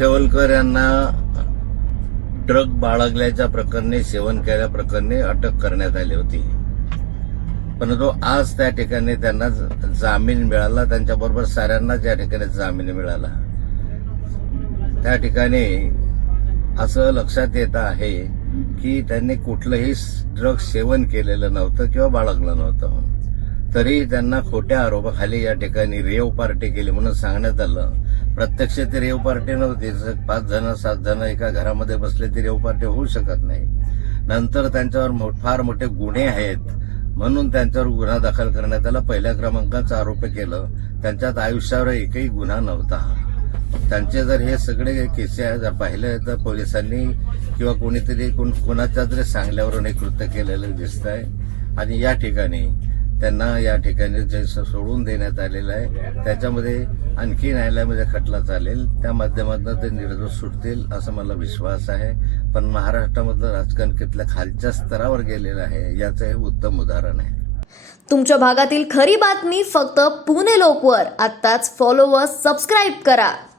ठेवलकर यांना ड्रग बाळगल्याच्या प्रकरणी सेवन केल्या प्रकरणी अटक करण्यात आली होती परंतु आज त्या ठिकाणी त्यांना जामीन मिळाला त्यांच्याबरोबर साऱ्यांना या ठिकाणी जामीन मिळाला त्या ठिकाणी असं लक्षात येत आहे की त्यांनी कुठलंही ड्रग सेवन केलेलं नव्हतं किंवा बाळगलं नव्हतं तरी त्यांना खोट्या आरोपाखाली या ठिकाणी रेव पार्टी केली म्हणून सांगण्यात आलं प्रत्यक्ष ते रेव पार्टी नव्हते पाच जण सात जण एका घरामध्ये बसले तरी रेव पार्टी होऊ शकत नाही नंतर त्यांच्यावर फार मोठे गुन्हे आहेत म्हणून त्यांच्यावर गुन्हा दाखल करण्यात आला पहिल्या क्रमांकाचा आरोप केलं त्यांच्यात आयुष्यावर एकही गुन्हा नव्हता त्यांचे जर हे सगळे केसे जर पाहिले तर पोलिसांनी किंवा कोणीतरी कोणाच्या तरी सांगल्यावरून हे कृत्य केलेलं दिसत आहे आणि या ठिकाणी त्यांना या ठिकाणी जे सोडून देण्यात आलेलं आहे त्याच्यामध्ये आणखी न्यायालयामध्ये खटला चालेल त्या माध्यमातून ते निर्दोष सुटतील असा मला विश्वास आहे पण महाराष्ट्रामधलं राजकारण कितल्या खालच्या स्तरावर गेलेलं आहे याचं हे उत्तम उदाहरण आहे तुमच्या भागातील खरी बातमी फक्त पुणे लोकवर आत्ताच व सबस्क्राईब करा